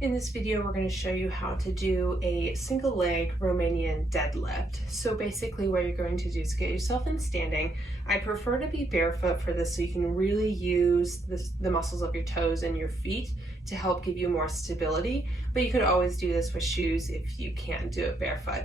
In this video, we're going to show you how to do a single leg Romanian deadlift. So basically what you're going to do is get yourself in standing. I prefer to be barefoot for this so you can really use the muscles of your toes and your feet to help give you more stability. But you could always do this with shoes if you can't do it barefoot.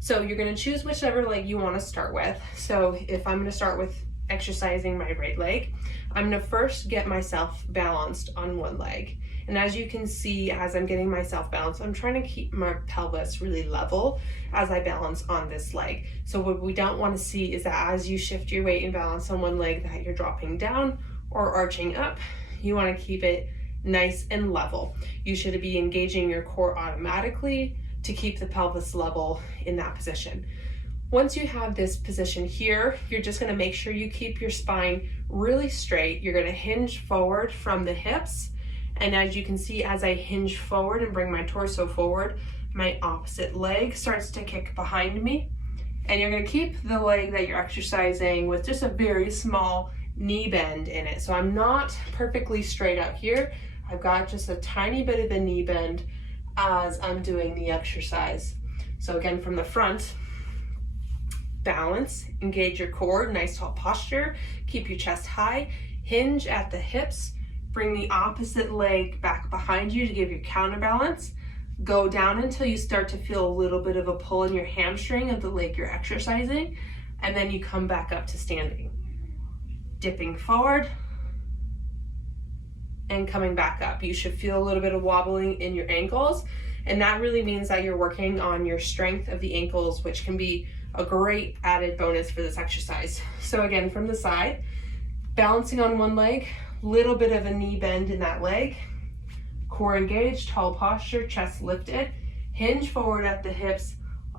So you're going to choose whichever leg you want to start with. So if I'm going to start with exercising my right leg, I'm going to first get myself balanced on one leg. And as you can see, as I'm getting myself balanced, I'm trying to keep my pelvis really level as I balance on this leg. So what we don't want to see is that as you shift your weight and balance on one leg that you're dropping down or arching up. You want to keep it nice and level. You should be engaging your core automatically to keep the pelvis level in that position. Once you have this position here, you're just going to make sure you keep your spine really straight. You're going to hinge forward from the hips. And as you can see, as I hinge forward and bring my torso forward, my opposite leg starts to kick behind me. And you're going to keep the leg that you're exercising with just a very small knee bend in it. So I'm not perfectly straight out here. I've got just a tiny bit of a knee bend as I'm doing the exercise. So again, from the front, balance, engage your core, nice tall posture, keep your chest high, hinge at the hips, bring the opposite leg back behind you to give you counterbalance. Go down until you start to feel a little bit of a pull in your hamstring of the leg you're exercising, and then you come back up to standing. Dipping forward and coming back up. You should feel a little bit of wobbling in your ankles, and that really means that you're working on your strength of the ankles, which can be a great added bonus for this exercise. So again, from the side, balancing on one leg, little bit of a knee bend in that leg, core engaged, tall posture, chest lifted, hinge forward at the hips,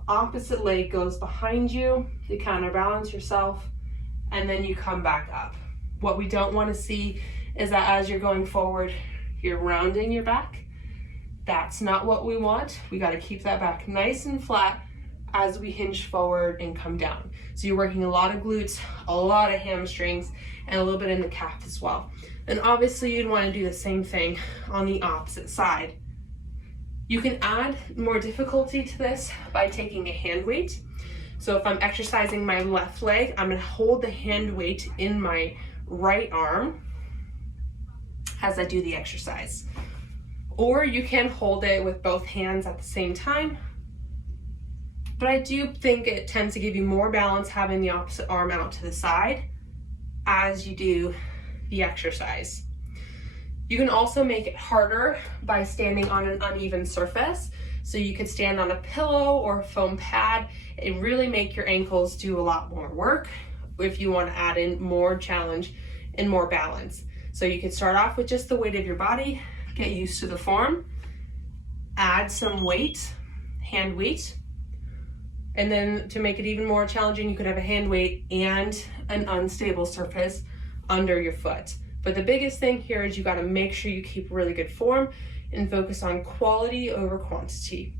opposite leg goes behind you to counterbalance yourself, and then you come back up. What we don't want to see is that as you're going forward, you're rounding your back. That's not what we want. We got to keep that back nice and flat as we hinge forward and come down. So you're working a lot of glutes, a lot of hamstrings, and a little bit in the calf as well. And obviously you'd want to do the same thing on the opposite side. You can add more difficulty to this by taking a hand weight. So if I'm exercising my left leg, I'm going to hold the hand weight in my right arm as I do the exercise. Or you can hold it with both hands at the same time. But I do think it tends to give you more balance having the opposite arm out to the side as you do the exercise. You can also make it harder by standing on an uneven surface. So you could stand on a pillow or a foam pad and really make your ankles do a lot more work if you want to add in more challenge and more balance. So you could start off with just the weight of your body, get used to the form, add some weight, hand weight, and then to make it even more challenging, you could have a hand weight and an unstable surface under your foot. But the biggest thing here is you got to make sure you keep really good form and focus on quality over quantity.